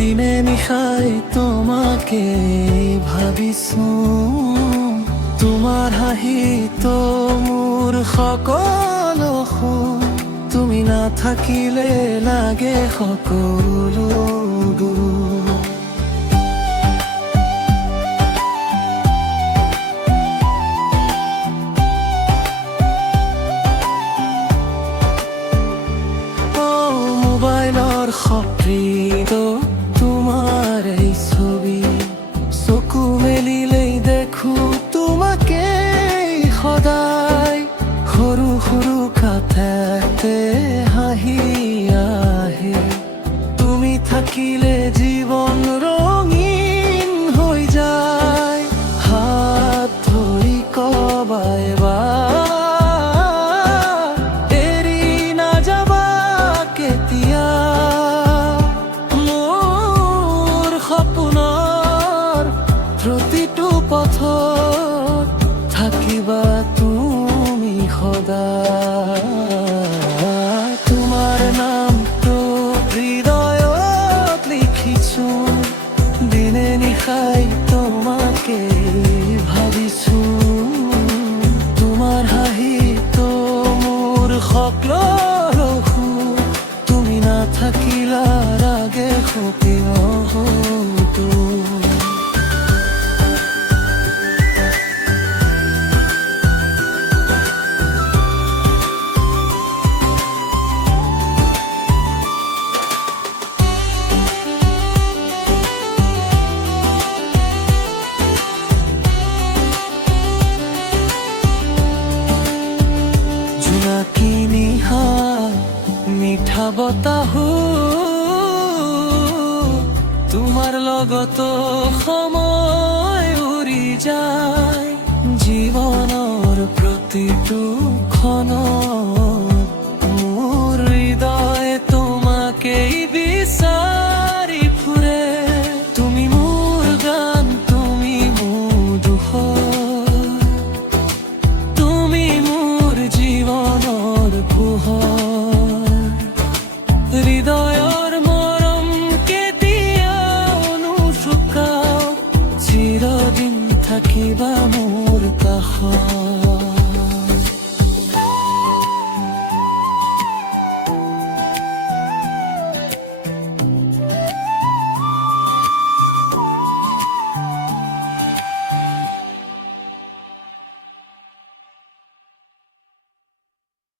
দিনে নিশাই তোমাকে ভাবিছো, তোমাৰ হাঁহিত মোৰ সকলো সুখ, তুমি নাথাকিলে লাগে সকলো দুখ। মোবাইলৰ সক্ৰিয় তোমাৰ এই ছবি, চকু মেলিলেই দেখো তোমাকে সদায়, সৰু সৰু কথাতে হাঁহি আহে, তুমি থাকিলে জীৱন ৰঙীন হৈ যায়, হাত ধৰি কবা এবাৰ এৰি নাযাবা কেতিয়া, মোৰ সপোনৰ প্ৰতিটো পথত থাকিবা তুমি সদায়, তোমাৰ নামটো হৃদয়ত লিখিছো, দিনে নিশাই তোমাকে ভাবিছো, তোমাৰ হাঁহিত মোৰ সকলো সুখ, তুমি নাথাকিলা লাগে সুখীয় হতো। জোনাকী নিশাৰ মিঠা বতাহ, তোমাৰ লগত সময় উৰি যায়, জীৱনৰ প্ৰতিটো ক্ষণত মোৰ হৃদয় তোমাকেই বিচাৰি ফুৰে, তুমি মোৰ গান, তুমি মোৰ দুখ, তুমি মোৰ জীৱনৰ পোহৰ, হৃদয়ৰ মৰম কেতিয়াও নুশুকাও, চিৰদিন থাকিবা মোৰ কাষত।